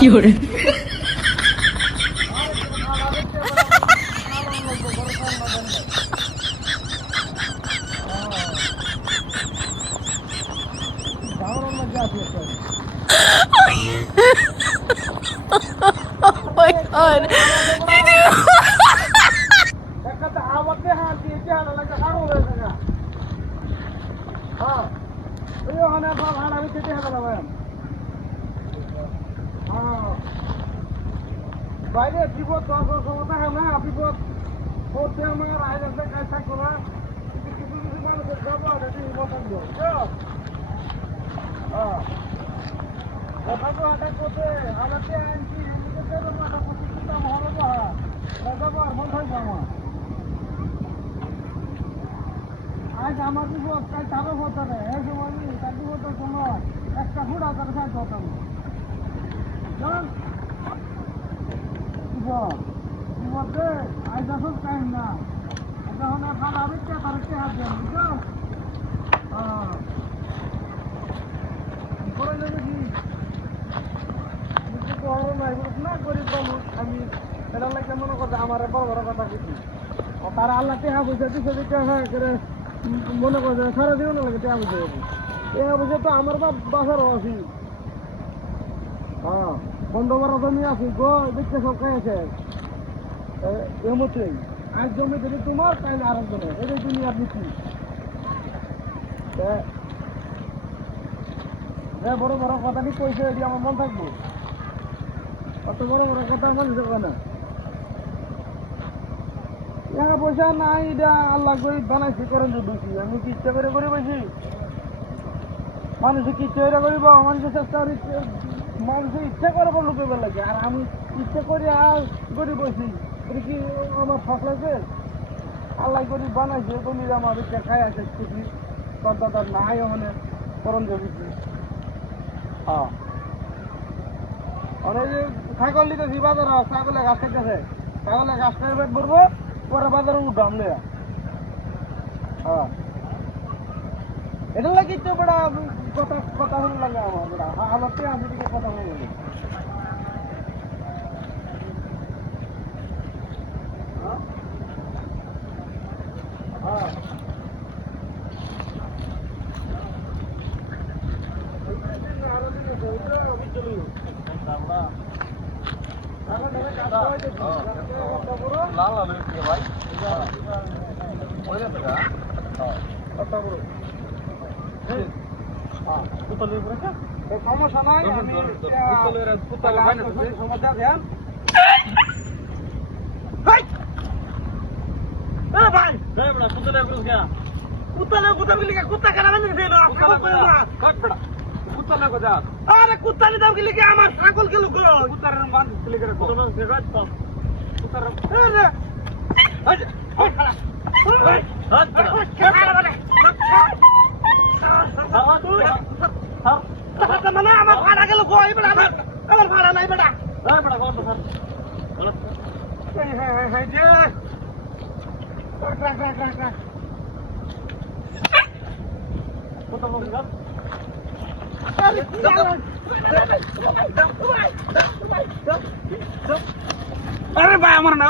কি করে Oh my god. বাইরে বিপদ ক্ষমতা হয় না বিপদ করতে আমার আইলেন্সে কাজ থাকবো না কিছু কিছু কিছু মানুষের ব্যবহার এটা ইম্পর্টেন্ট কথা তো হাঁটা করতে আমাকে আনছি মাথা প্রতিষ্ঠা হলো ব্যবহার বন্ধ হয়েছে আমার আজ আমার বিপদ কাল তারও হতো না এই সময় তার বিপদের সময় একটা ফুট আসার সাহায্য হতাম বিপদে আজ আসল টাইম না যখন খানা হবে তারকে হাত দেন বুঝছো না গরিব মানুষ আমি এটা লাগে মনে করছে আমার বড় বড় কথা কিছু তারা আল্লাহ টেহা বুঝে দিচ্ছে যে হ্যাঁ করে মনে করছে সারা জীবন লাগে টেহা বুঝে টেহা বুঝে তো আমার বাসারও আছি হ্যাঁ 15-12 জমি আছি গো দেখতে সব খেয়েছে এমতই আজ জমি যদি তোমার কাল আরেকজনের এটাই তুমি আপনি কি বড় বড় কথা কি কইছে এটি আমার মন থাকবো অত বড় বড় কথা মনে থাকবে না টাকা পয়সা নাই এটা আল্লাহ গরিব বানাইছি করেন তো বেশি আমি কি ইচ্ছা করে গরিব বেশি মানুষে কি ইচ্ছা করে করিব মানুষের চেষ্টা মানুষের ইচ্ছা করে বললো পেবার লাগে আর আমি ইচ্ছা করি আর গরিব বেশি এটা কি আমার ফাঁক লাগবে আল্লাহ গরিব বানাইছে গরিব আমার ইচ্ছা খাই আছে খুশি তার নাই ওখানে করণ বেশি হ্যাঁ আর এই যে ছাগল নিতেছি বাজার ছাগলে ঘাস খাইতেছে ছাগলে ঘাস খাই পেট ভরবো পরে বাজারে উঠাম লে হ্যাঁ এটা লাগে তো বড় কথা কথা হল লাগে আমার বড় হালতে আমি দিকে কথা হল হ্যাঁ সমস্যা নাই সমস্যা ধ্যান ভাই কুত্তা কুত্তা মিলি কুত্তা খারাপ আরে কুত্তা নিতাম কি লিখে আমার ছাগল কে লোক কুত্তার বান্ধ লিখে কুত্তার মানে আমার ভাড়া গেল আমার ভাড়া নাই বেটা আরে ভাই আমার না